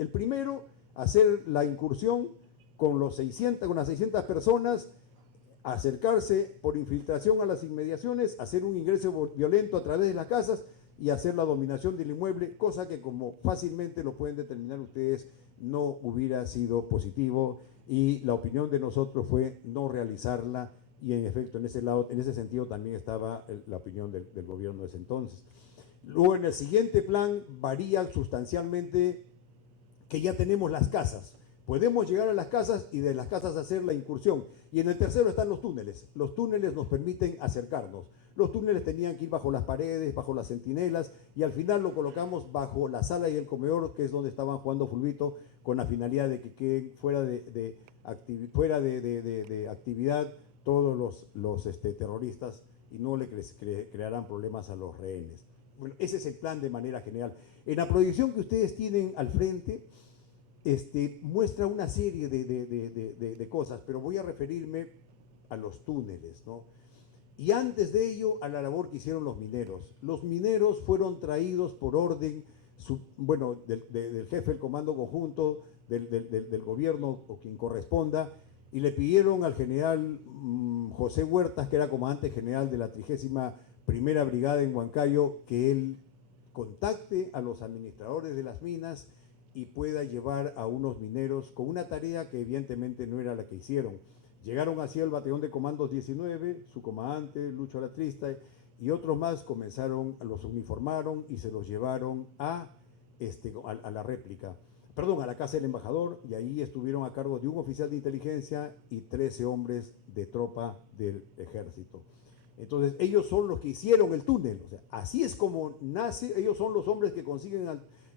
El primero, hacer la incursión con las 600 personas, acercarse por infiltración a las inmediaciones, hacer un ingreso violento a través de las casas y hacer la dominación del inmueble, cosa que, como fácilmente lo pueden determinar ustedes, no hubiera sido positivo, y la opinión de nosotros fue no realizarla, y en efecto en ese sentido también estaba la opinión del gobierno de ese entonces. Luego, en el siguiente plan varía sustancialmente que ya tenemos las casas. Podemos llegar a las casas y de las casas hacer la incursión. Y en el tercero están los túneles. Los túneles nos permiten acercarnos. Los túneles tenían que ir bajo las paredes, bajo las centinelas, y al final lo colocamos bajo la sala y el comedor, que es donde estaban jugando fulbito, con la finalidad de que queden fuera de actividad todos los terroristas, y no le crearán problemas a los rehenes. Bueno, ese es el plan de manera general. En la proyección que ustedes tienen al frente, muestra una serie de cosas, pero voy a referirme a los túneles, ¿no? Y antes de ello, a la labor que hicieron los mineros. Los mineros fueron traídos por orden, del jefe del comando conjunto, del gobierno o quien corresponda, y le pidieron al general José Huertas, que era comandante general de la 31ª Brigada en Huancayo, que él contacte a los administradores de las minas y pueda llevar a unos mineros con una tarea que evidentemente no era la que hicieron. Llegaron así al batallón de comandos 19, su comandante, Lucho Alatrista, y otros más los uniformaron y se los llevaron a la réplica, perdón, a la casa del embajador, y ahí estuvieron a cargo de un oficial de inteligencia y 13 hombres de tropa del ejército. Entonces, ellos son los que hicieron el túnel. O sea, así es como nace. Ellos son los hombres que consiguen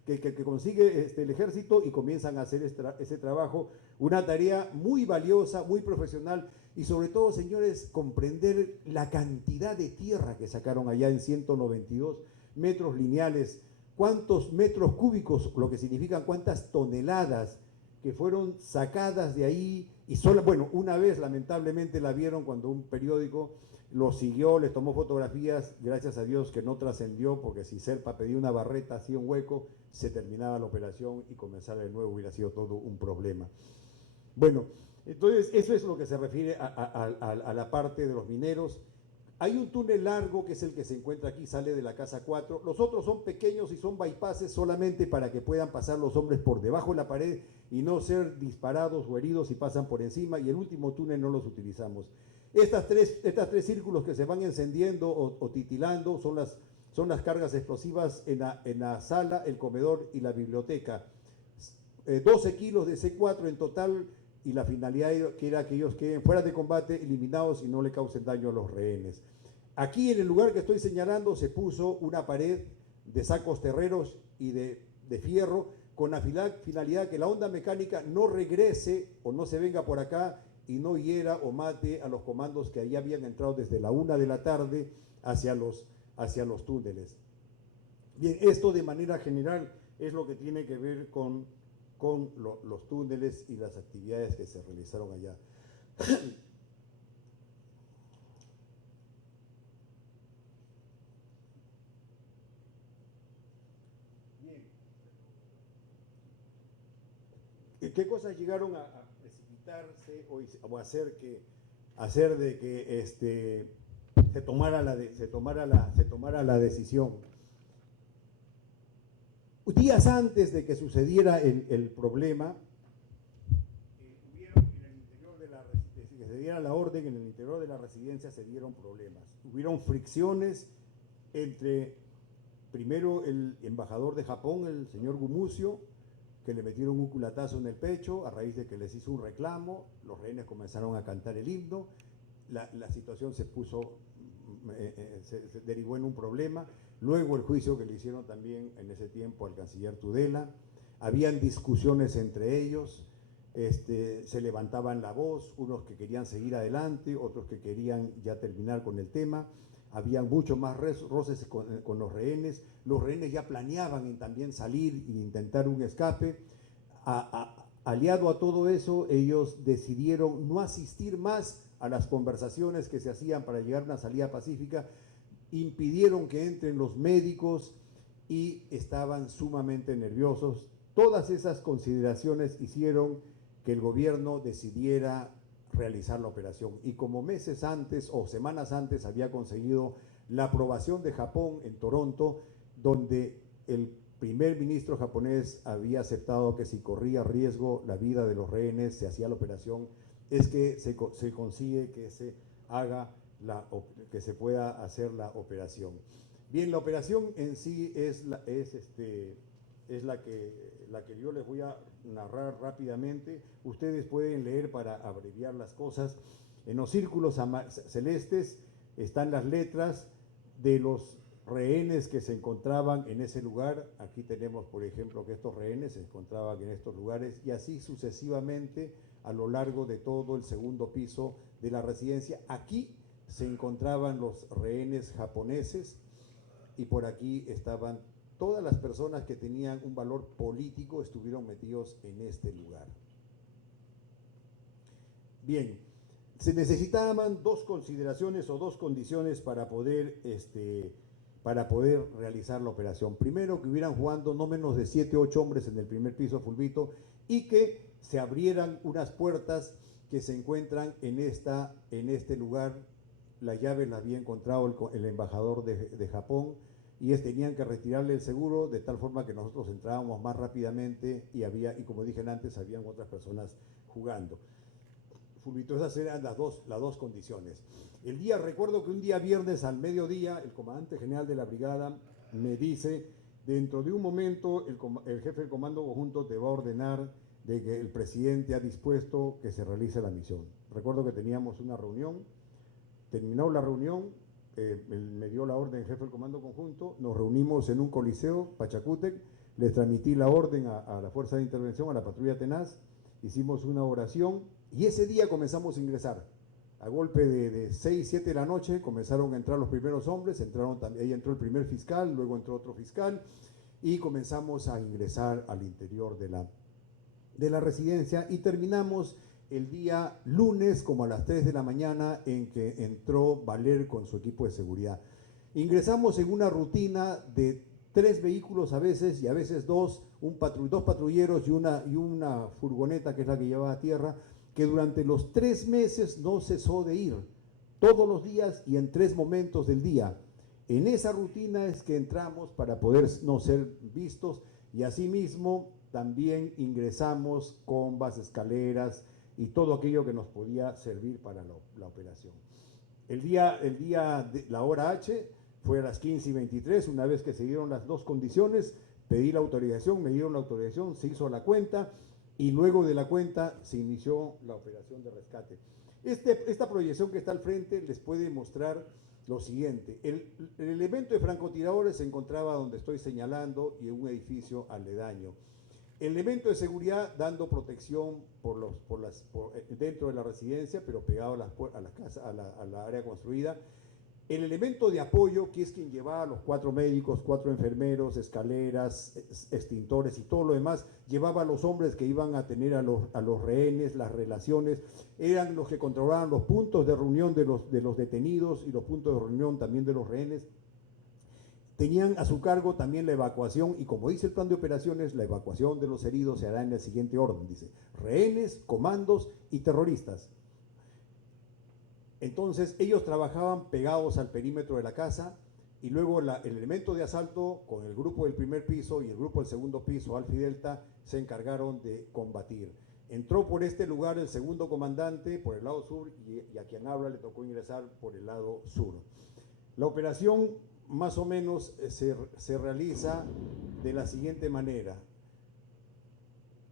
que consigue el ejército y comienzan a hacer ese trabajo, una tarea muy valiosa, muy profesional, y sobre todo, señores, comprender la cantidad de tierra que sacaron allá en 192 metros lineales, cuántos metros cúbicos, lo que significan cuántas toneladas que fueron sacadas de ahí, y una vez lamentablemente la vieron cuando un periódico lo siguió, les tomó fotografías, gracias a Dios que no trascendió, porque si Serpa pedía una barreta, hacía un hueco, se terminaba la operación y comenzar de nuevo hubiera sido todo un problema. Bueno, entonces eso es lo que se refiere a la parte de los mineros. Hay un túnel largo que es el que se encuentra aquí, sale de la casa 4. Los otros son pequeños y son bypasses solamente para que puedan pasar los hombres por debajo de la pared y no ser disparados o heridos si pasan por encima, y el último túnel no los utilizamos. Estas tres círculos que se van encendiendo o titilando son las cargas explosivas en la sala, el comedor y la biblioteca. 12 kilos de C4 en total, y la finalidad que era que ellos queden fuera de combate, eliminados y no le causen daño a los rehenes. Aquí, en el lugar que estoy señalando, se puso una pared de sacos terreros y de fierro, con la finalidad que la onda mecánica no regrese o no se venga por acá y no hiera o mate a los comandos que allá habían entrado desde la 1 de la tarde hacia los túneles. Bien, esto de manera general es lo que tiene que ver con los túneles y las actividades que se realizaron allá. Bien. ¿Qué cosas llegaron a precipitarse o hacer de que se tomara la decisión? Días antes de que sucediera el problema, hubieron en el interior que se diera la orden, en el interior de la residencia se dieron problemas. Hubieron fricciones entre, primero, el embajador de Japón, el señor Gumucio, que le metieron un culatazo en el pecho a raíz de que les hizo un reclamo. Los rehenes comenzaron a cantar el himno. La situación se derivó en un problema. Luego el juicio que le hicieron también en ese tiempo al canciller Tudela. Habían discusiones entre ellos, se levantaban la voz, unos que querían seguir adelante, otros que querían ya terminar con el tema. Habían mucho más roces con los rehenes. Los rehenes ya planeaban en también salir e intentar un escape. Aliado a todo eso, ellos decidieron no asistir más a las conversaciones que se hacían para llegar a una salida pacífica. Impidieron que entren los médicos y estaban sumamente nerviosos. Todas esas consideraciones hicieron que el gobierno decidiera realizar la operación. Y como meses antes o semanas antes había conseguido la aprobación de Japón en Toronto, donde el primer ministro japonés había aceptado que si corría riesgo la vida de los rehenes se hacía la operación, es que se consigue que se haga que se pueda hacer la operación. Bien, la operación en sí es la que yo les voy a narrar rápidamente. Ustedes pueden leer para abreviar las cosas. En los círculos celestes están las letras de los rehenes que se encontraban en ese lugar. Aquí tenemos, por ejemplo, que estos rehenes se encontraban en estos lugares y así sucesivamente a lo largo de todo el segundo piso de la residencia. Aquí se encontraban los rehenes japoneses y por aquí estaban todas las personas que tenían un valor político, estuvieron metidos en este lugar. Bien, se necesitaban dos consideraciones o dos condiciones para poder realizar la operación. Primero, que hubieran jugando no menos de 7 u 8 hombres en el primer piso, Fulvito, y que se abrieran unas puertas que se encuentran en este lugar. La llave la había encontrado el embajador de Japón y tenían que retirarle el seguro de tal forma que nosotros entrábamos más rápidamente y como dije antes, habían otras personas jugando. Fulvito, esas eran las dos condiciones. Recuerdo que un día viernes al mediodía, el comandante general de la brigada me dice, dentro de un momento el jefe del comando conjunto te va a ordenar de que el presidente ha dispuesto que se realice la misión. Recuerdo que teníamos una reunión, terminó la reunión, me dio la orden el jefe del comando conjunto, nos reunimos en un coliseo, Pachacútec, les transmití la orden a la fuerza de intervención, a la patrulla tenaz, hicimos una oración y ese día comenzamos a ingresar. A golpe de 6, 7 de la noche comenzaron a entrar los primeros hombres, ahí entró el primer fiscal, luego entró otro fiscal y comenzamos a ingresar al interior de la residencia y terminamos el día lunes como a las 3 de la mañana en que entró Valer con su equipo de seguridad. Ingresamos en una rutina de 3 vehículos a veces y a veces 2 patrulleros y una furgoneta que es la que llevaba a tierra, que durante los 3 meses no cesó de ir, todos los días y en 3 momentos del día. En esa rutina es que entramos para poder no ser vistos y asimismo también ingresamos combas, escaleras y todo aquello que nos podía servir para la operación. La hora H fue a las 15:23, una vez que se dieron las dos condiciones, pedí la autorización, me dieron la autorización, se hizo la cuenta y luego de la cuenta se inició la operación de rescate. Esta proyección que está al frente les puede mostrar lo siguiente. El elemento de francotiradores se encontraba donde estoy señalando y en un edificio aledaño. El elemento de seguridad dando protección dentro de la residencia, pero pegado a la área construida. El elemento de apoyo, que es quien llevaba a los 4 médicos, 4 enfermeros, escaleras, extintores y todo lo demás, llevaba a los hombres que iban a tener a los rehenes, las relaciones, eran los que controlaban los puntos de reunión de los detenidos y los puntos de reunión también de los rehenes. Tenían a su cargo también la evacuación y como dice el plan de operaciones, la evacuación de los heridos se hará en el siguiente orden, dice, rehenes, comandos y terroristas. Entonces ellos trabajaban pegados al perímetro de la casa y luego el elemento de asalto con el grupo del primer piso y el grupo del segundo piso, Alfa y Delta, se encargaron de combatir. Entró por este lugar el segundo comandante por el lado sur y a quien habla le tocó ingresar por el lado sur. La operación más o menos se realiza de la siguiente manera.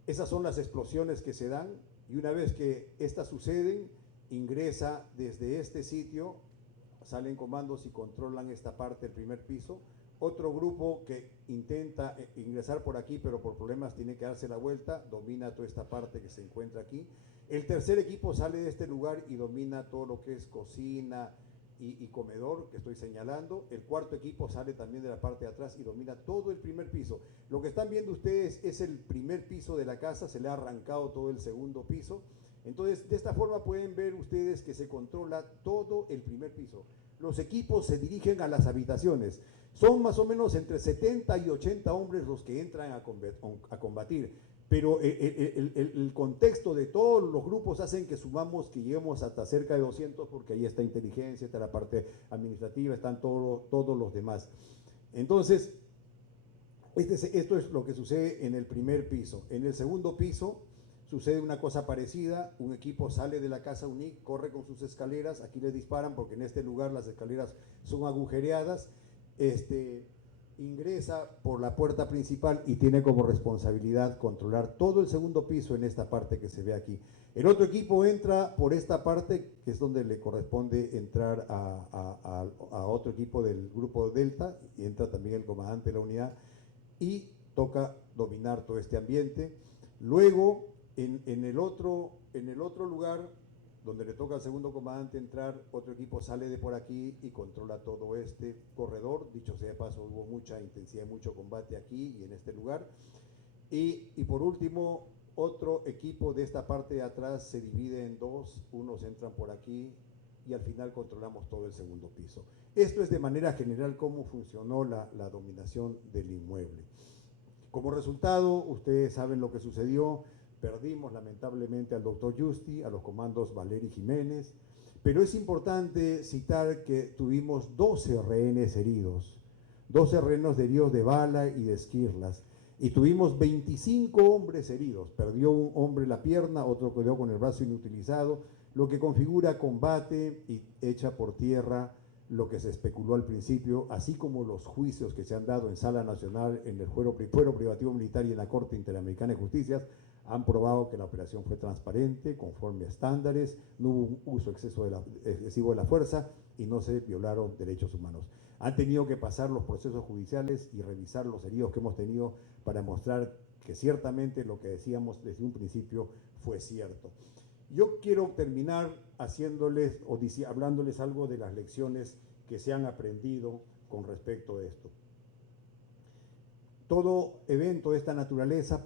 Esas son las explosiones que se dan y una vez que estas suceden, ingresa desde este sitio, salen comandos y controlan esta parte del primer piso. Otro grupo que intenta ingresar por aquí, pero por problemas tiene que darse la vuelta, domina toda esta parte que se encuentra aquí. El tercer equipo sale de este lugar y domina todo lo que es cocina y comedor, que estoy señalando. El cuarto equipo sale también de la parte de atrás y domina todo el primer piso. Lo que están viendo ustedes es el primer piso de la casa, se le ha arrancado todo el segundo piso. Entonces, de esta forma pueden ver ustedes que se controla todo el primer piso. los equipos se dirigen a las habitaciones. Son más o menos entre 70 y 80 hombres los que entran a combatir, pero el contexto de todos los grupos hacen que sumamos, que lleguemos hasta cerca de 200, porque ahí está inteligencia, está la parte administrativa, están todos los demás. Entonces, esto es lo que sucede en el primer piso. En el segundo piso sucede una cosa parecida, un equipo sale de la casa UNIC, corre con sus escaleras, aquí le disparan porque en este lugar las escaleras son agujereadas, ingresa por la puerta principal y tiene como responsabilidad controlar todo el segundo piso en esta parte que se ve aquí. El otro equipo entra por esta parte, que es donde le corresponde entrar a otro equipo del grupo Delta, y entra también el comandante de la unidad, y toca dominar todo este ambiente. Luego, en el otro lugar, donde le toca al segundo comandante entrar, otro equipo sale de por aquí y controla todo este corredor. Dicho sea de paso, hubo mucha intensidad, mucho combate aquí y en este lugar. Y por último, otro equipo de esta parte de atrás se divide en dos, unos entran por aquí y al final controlamos todo el segundo piso. Esto es de manera general cómo funcionó la dominación del inmueble. Como resultado, ustedes saben lo que sucedió. Perdimos lamentablemente al doctor Justi, a los comandos Valeri Jiménez, pero es importante citar que tuvimos 12 rehenes heridos, 12 rehenes heridos de bala y de esquirlas, y tuvimos 25 hombres heridos. Perdió un hombre la pierna, otro quedó con el brazo inutilizado, lo que configura combate y echa por tierra lo que se especuló al principio, así como los juicios que se han dado en Sala Nacional, en el Fuero Privativo Militar y en la Corte Interamericana de Justicia, han probado que la operación fue transparente, conforme a estándares, no hubo un uso excesivo de la fuerza y no se violaron derechos humanos. Han tenido que pasar los procesos judiciales y revisar los heridos que hemos tenido para mostrar que ciertamente lo que decíamos desde un principio fue cierto. Yo quiero terminar hablándoles algo de las lecciones que se han aprendido con respecto a esto. Todo evento de esta naturaleza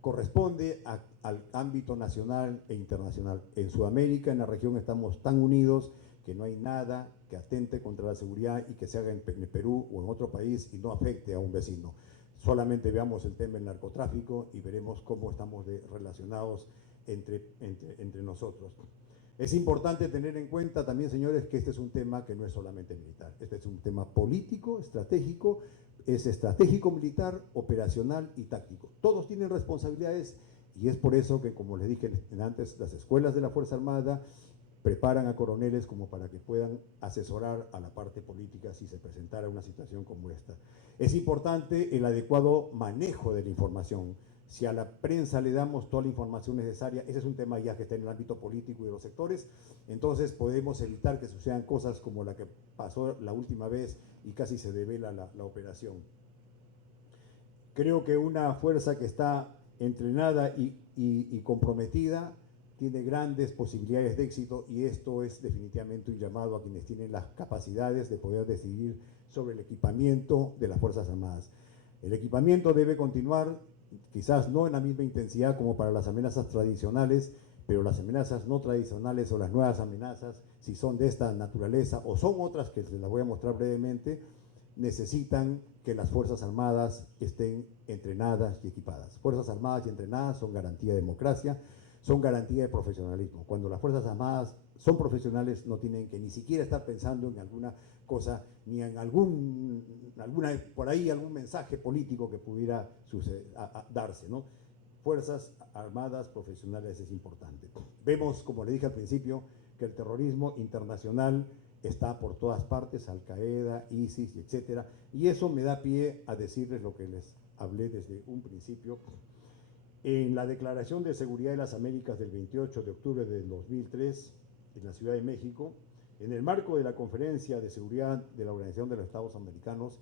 corresponde al ámbito nacional e internacional. En Sudamérica, en la región, estamos tan unidos que no hay nada que atente contra la seguridad y que se haga en Perú o en otro país y no afecte a un vecino. Solamente veamos el tema del narcotráfico y veremos cómo estamos relacionados entre nosotros. Es importante tener en cuenta también, señores, que este es un tema que no es solamente militar. Este es un tema político, estratégico, es estratégico, militar, operacional y táctico. Todos tienen responsabilidades y es por eso que, como les dije antes, las escuelas de la Fuerza Armada preparan a coroneles como para que puedan asesorar a la parte política si se presentara una situación como esta. Es importante el adecuado manejo de la información. Si a la prensa le damos toda la información necesaria, ese es un tema ya que está en el ámbito político y de los sectores, entonces podemos evitar que sucedan cosas como la que pasó la última vez y casi se devela la operación. Creo que una fuerza que está entrenada y comprometida tiene grandes posibilidades de éxito y esto es definitivamente un llamado a quienes tienen las capacidades de poder decidir sobre el equipamiento de las Fuerzas Armadas. El equipamiento debe continuar, quizás no en la misma intensidad como para las amenazas tradicionales, pero las amenazas no tradicionales o las nuevas amenazas, si son de esta naturaleza o son otras que se las voy a mostrar brevemente, necesitan que las Fuerzas Armadas estén entrenadas y equipadas. Fuerzas Armadas y entrenadas son garantía de democracia, son garantía de profesionalismo. Cuando las Fuerzas Armadas son profesionales, no tienen que ni siquiera estar pensando en alguna cosa, ni en por ahí algún mensaje político que pudiera darse, ¿no? Fuerzas Armadas profesionales es importante. Vemos, como le dije al principio, que el terrorismo internacional está por todas partes, Al-Qaeda, ISIS, etcétera, y eso me da pie a decirles lo que les hablé desde un principio. En la Declaración de Seguridad de las Américas del 28 de octubre del 2003, en la Ciudad de México, en el marco de la Conferencia de Seguridad de la Organización de los Estados Americanos,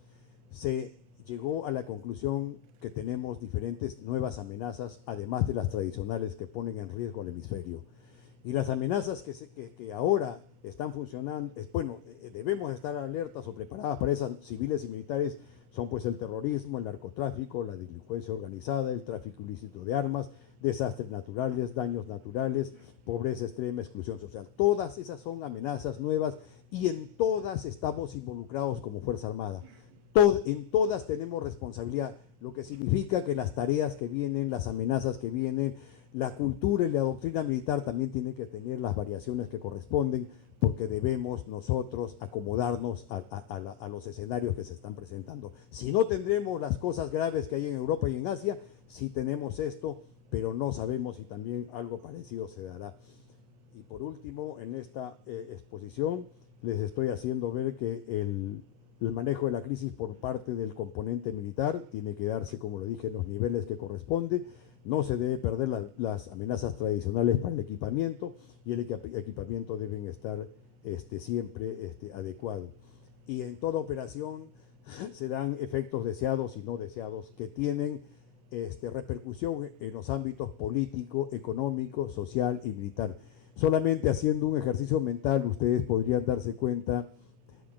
se llegó a la conclusión que tenemos diferentes nuevas amenazas, además de las tradicionales que ponen en riesgo al hemisferio. Y las amenazas que ahora están funcionando, debemos estar alertas o preparadas para esas civiles y militares, Son pues el terrorismo, el narcotráfico, la delincuencia organizada, el tráfico ilícito de armas, desastres naturales, daños naturales, pobreza extrema, exclusión social. Todas esas son amenazas nuevas y en todas estamos involucrados como Fuerza Armada. En todas tenemos responsabilidad, lo que significa que las tareas que vienen, las amenazas que vienen, la cultura y la doctrina militar también tienen que tener las variaciones que corresponden, porque debemos nosotros acomodarnos a los escenarios que se están presentando. Si no tendremos las cosas graves que hay en Europa y en Asia, sí tenemos esto, pero no sabemos si también algo parecido se dará. Y por último, en esta exposición les estoy haciendo ver que el manejo de la crisis por parte del componente militar tiene que darse, como lo dije, en los niveles que corresponde. No se debe perder las amenazas tradicionales para el equipamiento y el equipamiento deben estar siempre adecuado. Y en toda operación se dan efectos deseados y no deseados que tienen repercusión en los ámbitos político, económico, social y militar. Solamente haciendo un ejercicio mental ustedes podrían darse cuenta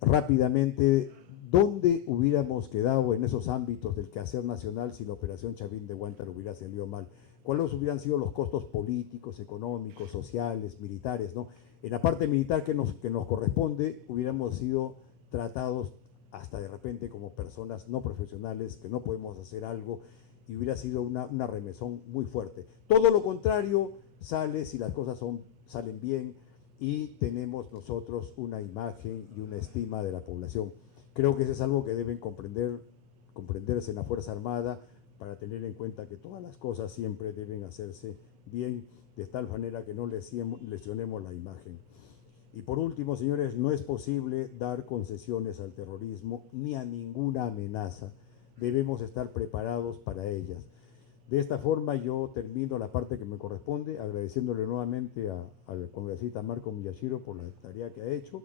rápidamente dónde hubiéramos quedado en esos ámbitos del quehacer nacional si la operación Chavín de Huántar hubiera salido mal. ¿Cuáles hubieran sido los costos políticos, económicos, sociales, militares, ¿no? En la parte militar que nos corresponde, hubiéramos sido tratados hasta de repente como personas no profesionales, que no podemos hacer algo, y hubiera sido una remesón muy fuerte. Todo lo contrario sale si las cosas salen bien y tenemos nosotros una imagen y una estima de la población. Creo que eso es algo que deben comprenderse en la Fuerza Armada para tener en cuenta que todas las cosas siempre deben hacerse bien, de tal manera que no lesionemos la imagen. Y por último, señores, no es posible dar concesiones al terrorismo ni a ninguna amenaza. Debemos estar preparados para ellas. De esta forma yo termino la parte que me corresponde, agradeciéndole nuevamente al congresista Marco Miyashiro por la tarea que ha hecho,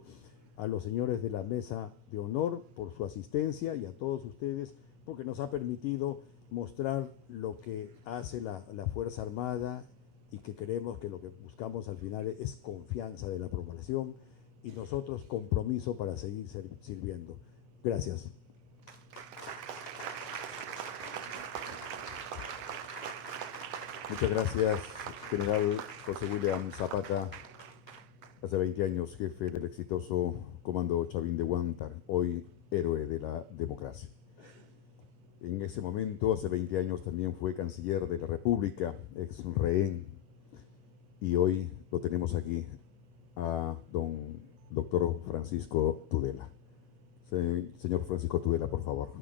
a los señores de la mesa de honor por su asistencia y a todos ustedes porque nos ha permitido mostrar lo que hace la Fuerza Armada y que creemos que lo que buscamos al final es confianza de la población y nosotros compromiso para seguir sirviendo. Gracias. Muchas gracias, general José William Zapata, hace 20 años jefe del exitoso Comando Chavín de Huántar, hoy héroe de la democracia. En ese momento, hace 20 años, también fue canciller de la República, ex rehén, y hoy lo tenemos aquí a doctor Francisco Tudela. Señor Francisco Tudela, por favor.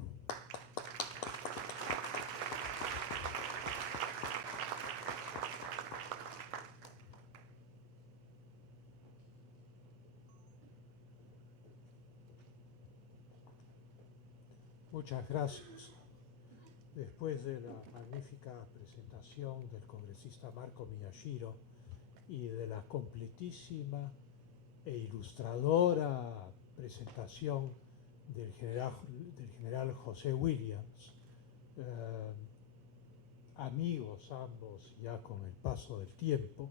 Muchas gracias. Después de la magnífica presentación del congresista Marco Miyashiro y de la completísima e ilustradora presentación del general José Williams, amigos ambos ya con el paso del tiempo,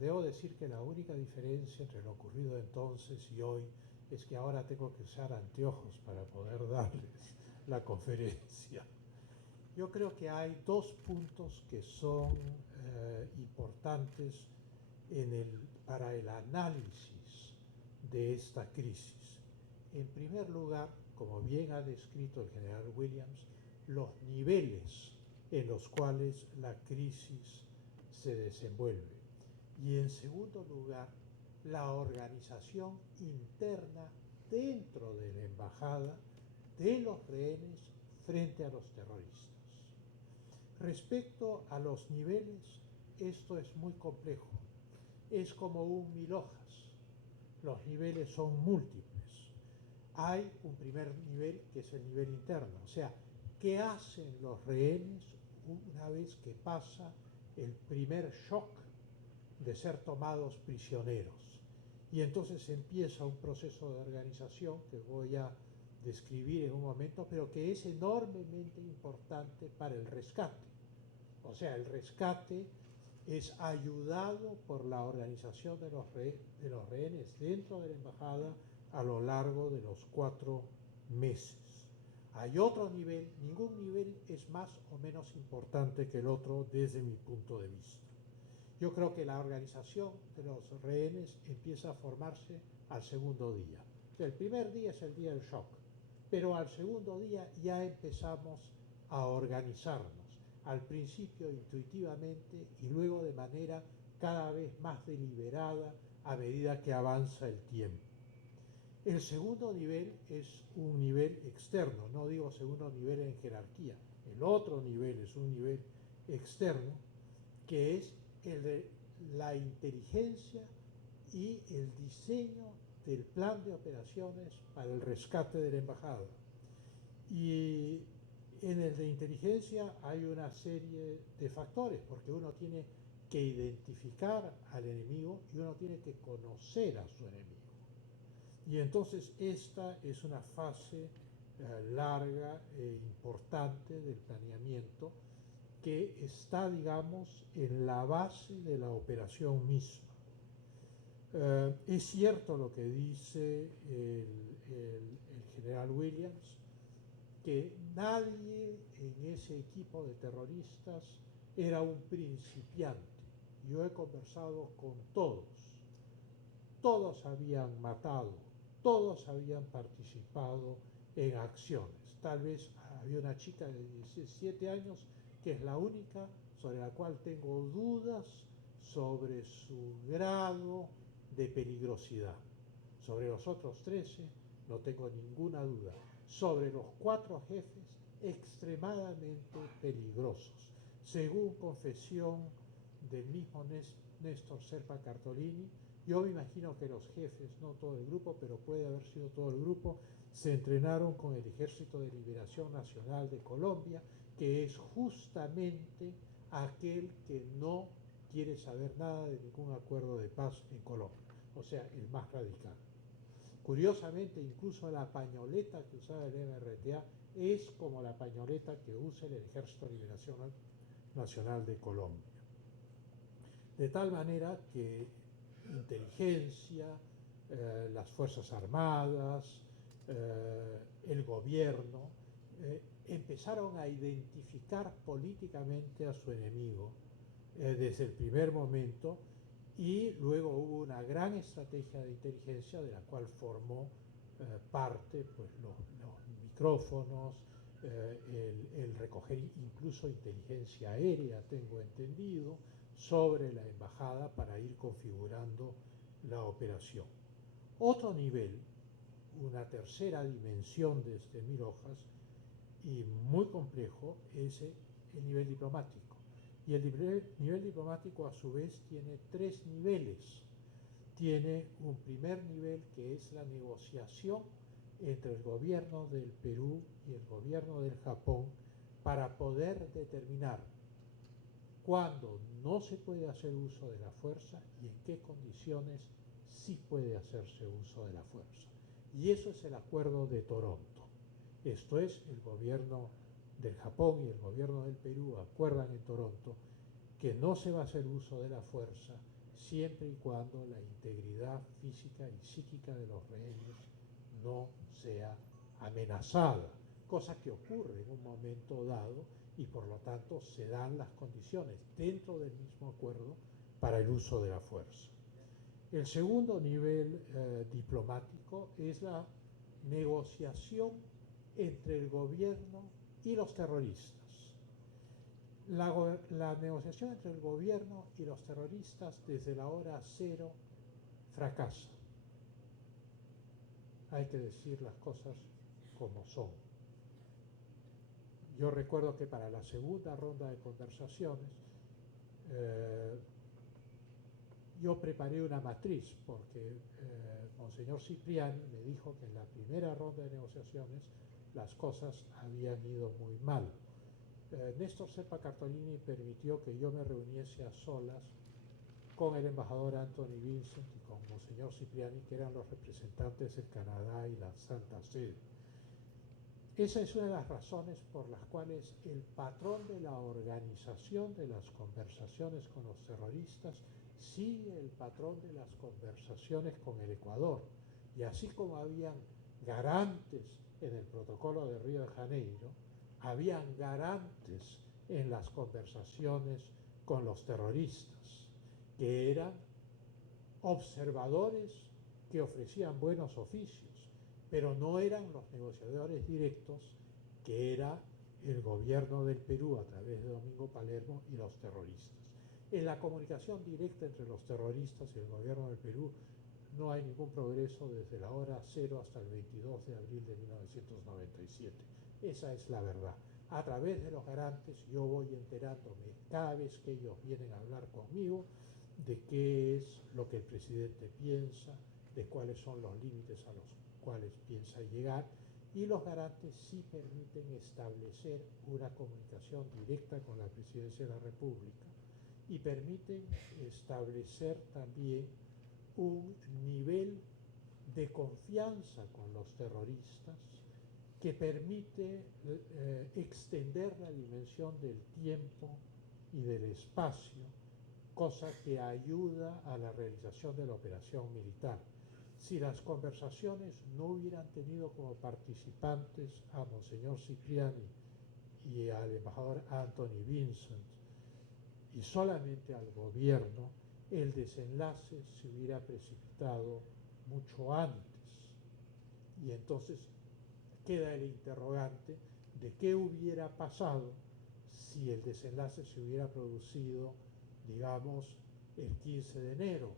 debo decir que la única diferencia entre lo ocurrido entonces y hoy es que ahora tengo que usar anteojos para poder darles la conferencia. Yo creo que hay dos puntos que son importantes para el análisis de esta crisis. En primer lugar, como bien ha descrito el general Williams, los niveles en los cuales la crisis se desenvuelve. Y en segundo lugar, la organización interna dentro de la embajada de los rehenes frente a los terroristas. Respecto a los niveles, esto es muy complejo. Es como un mil hojas. Los niveles son múltiples. Hay un primer nivel que es el nivel interno, o sea, ¿qué hacen los rehenes una vez que pasa el primer shock de ser tomados prisioneros? Y entonces empieza un proceso de organización que voy a describir en un momento, pero que es enormemente importante para el rescate. O sea, el rescate es ayudado por la organización de los rehenes dentro de la embajada a lo largo de los 4 meses. Hay otro nivel, ningún nivel es más o menos importante que el otro desde mi punto de vista. Yo creo que la organización de los rehenes empieza a formarse al segundo día. El primer día es el día del shock, pero al segundo día ya empezamos a organizarnos, al principio intuitivamente y luego de manera cada vez más deliberada a medida que avanza el tiempo. El segundo nivel es un nivel externo, no digo segundo nivel en jerarquía, el otro nivel es un nivel externo que es el de la inteligencia y el diseño del plan de operaciones para el rescate de la embajada. Y en el de inteligencia hay una serie de factores, porque uno tiene que identificar al enemigo y uno tiene que conocer a su enemigo. Y entonces esta es una fase larga e importante del planeamiento que está, digamos, en la base de la operación misma. Es cierto lo que dice el general Williams, que nadie en ese equipo de terroristas era un principiante. Yo he conversado con todos. Todos habían matado, todos habían participado en acciones. Tal vez había una chica de 17 años que es la única sobre la cual tengo dudas sobre su grado de peligrosidad. Sobre los otros 13 no tengo ninguna duda. Sobre los 4 jefes, extremadamente peligrosos. Según confesión del mismo Néstor Serpa Cartolini, yo me imagino que los jefes, no todo el grupo, pero puede haber sido todo el grupo, se entrenaron con el Ejército de Liberación Nacional de Colombia, que es justamente aquel que no quiere saber nada de ningún acuerdo de paz en Colombia, o sea, el más radical. Curiosamente, incluso la pañoleta que usaba el MRTA es como la pañoleta que usa el Ejército de Liberación Nacional de Colombia. De tal manera que inteligencia, las Fuerzas Armadas, el gobierno, empezaron a identificar políticamente a su enemigo desde el primer momento, y luego hubo una gran estrategia de inteligencia de la cual formó parte pues, los micrófonos, el recoger incluso inteligencia aérea, tengo entendido, sobre la embajada para ir configurando la operación. Otro nivel, una tercera dimensión de este 1000 hojas y muy complejo, es el nivel diplomático. Y el nivel diplomático a su vez tiene 3 niveles. Tiene un primer nivel que es la negociación entre el gobierno del Perú y el gobierno del Japón para poder determinar cuándo no se puede hacer uso de la fuerza y en qué condiciones sí puede hacerse uso de la fuerza. Y eso es el Acuerdo de Toronto. Esto es, el gobierno del Japón y el gobierno del Perú acuerdan en Toronto que no se va a hacer uso de la fuerza siempre y cuando la integridad física y psíquica de los rehenes no sea amenazada, cosa que ocurre en un momento dado y por lo tanto se dan las condiciones dentro del mismo acuerdo para el uso de la fuerza. El segundo nivel diplomático es la negociación entre el gobierno y los terroristas. La negociación entre el gobierno y los terroristas desde la hora cero fracasa. Hay que decir las cosas como son. Yo recuerdo que para la segunda ronda de conversaciones yo preparé una matriz porque Monseñor Cipriani me dijo que en la primera ronda de negociaciones las cosas habían ido muy mal. Néstor Serpa Cartolini permitió que yo me reuniese a solas con el embajador Anthony Vincent y con Monseñor Cipriani, que eran los representantes del Canadá y la Santa Sede. Esa es una de las razones por las cuales el patrón de la organización de las conversaciones con los terroristas sigue el patrón de las conversaciones con el Ecuador. Y así como habían garantes en el protocolo de Río de Janeiro, habían garantes en las conversaciones con los terroristas, que eran observadores que ofrecían buenos oficios, pero no eran los negociadores directos, que era el gobierno del Perú a través de Domingo Palermo y los terroristas. En la comunicación directa entre los terroristas y el gobierno del Perú no hay ningún progreso desde la hora cero hasta el 22 de abril de 1997. Esa es la verdad. A través de los garantes yo voy enterándome cada vez que ellos vienen a hablar conmigo de qué es lo que el presidente piensa, de cuáles son los límites a los cuales piensa llegar, y los garantes sí permiten establecer una comunicación directa con la Presidencia de la República y permiten establecer también un nivel de confianza con los terroristas que permite extender la dimensión del tiempo y del espacio, cosa que ayuda a la realización de la operación militar. Si las conversaciones no hubieran tenido como participantes a Monseñor Cipriani y al embajador Anthony Vincent y solamente al gobierno, el desenlace se hubiera precipitado mucho antes. Y entonces queda el interrogante de qué hubiera pasado si el desenlace se hubiera producido, digamos, el 15 de enero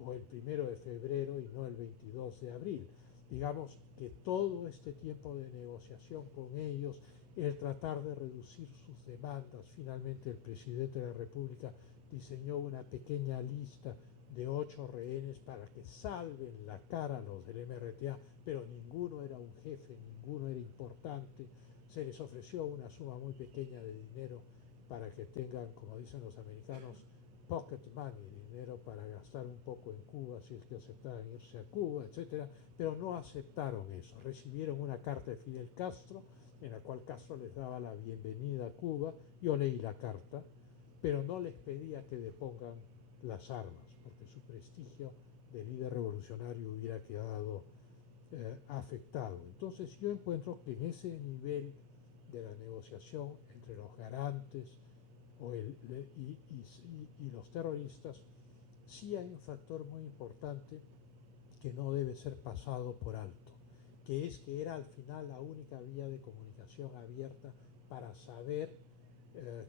o el 1 de febrero y no el 22 de abril. Digamos que todo este tiempo de negociación con ellos, el tratar de reducir sus demandas, finalmente el presidente de la República diseñó una pequeña lista de 8 rehenes para que salven la cara a los del MRTA, pero ninguno era un jefe, ninguno era importante. Se les ofreció una suma muy pequeña de dinero para que tengan, como dicen los americanos, pocket money, dinero para gastar un poco en Cuba si es que aceptaban irse a Cuba, etc. Pero no aceptaron eso. Recibieron una carta de Fidel Castro en la cual Castro les daba la bienvenida a Cuba. Yo leí la carta, pero no les pedía que depongan las armas, porque su prestigio de líder revolucionario hubiera quedado afectado. Entonces yo encuentro que en ese nivel de la negociación entre los garantes y los terroristas, sí hay un factor muy importante que no debe ser pasado por alto, que es que era al final la única vía de comunicación abierta para saber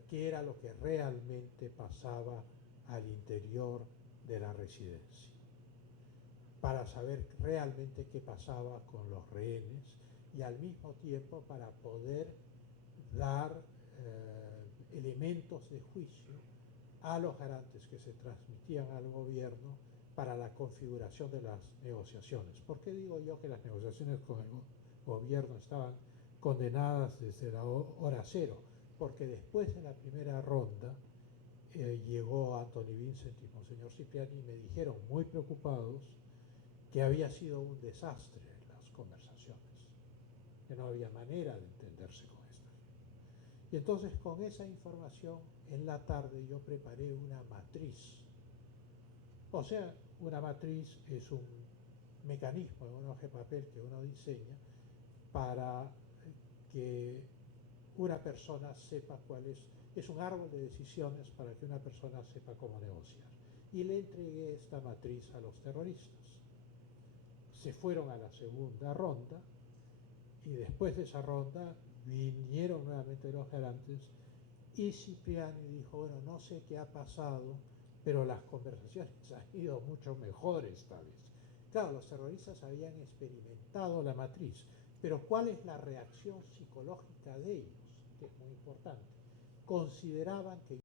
qué era lo que realmente pasaba al interior de la residencia, para saber realmente qué pasaba con los rehenes y al mismo tiempo para poder dar elementos de juicio a los garantes que se transmitían al gobierno para la configuración de las negociaciones. ¿Por qué digo yo que las negociaciones con el gobierno estaban condenadas desde la hora cero? Porque después de la primera ronda llegó Anthony Vincent y Monseñor Cipriani y me dijeron muy preocupados que había sido un desastre las conversaciones, que no había manera de entenderse con esta gente. Y entonces con esa información en la tarde yo preparé una matriz. O sea, una matriz es un mecanismo en una hoja de papel que uno diseña para que una persona sepa cuál es un árbol de decisiones para que una persona sepa cómo negociar. Y le entregué esta matriz a los terroristas. Se fueron a la segunda ronda y después de esa ronda vinieron nuevamente los garantes y Cipriani dijo, bueno, no sé qué ha pasado, pero las conversaciones han ido mucho mejor esta vez. Claro, los terroristas habían experimentado la matriz, pero ¿cuál es la reacción psicológica de ellos? Que es muy importante. Consideraban que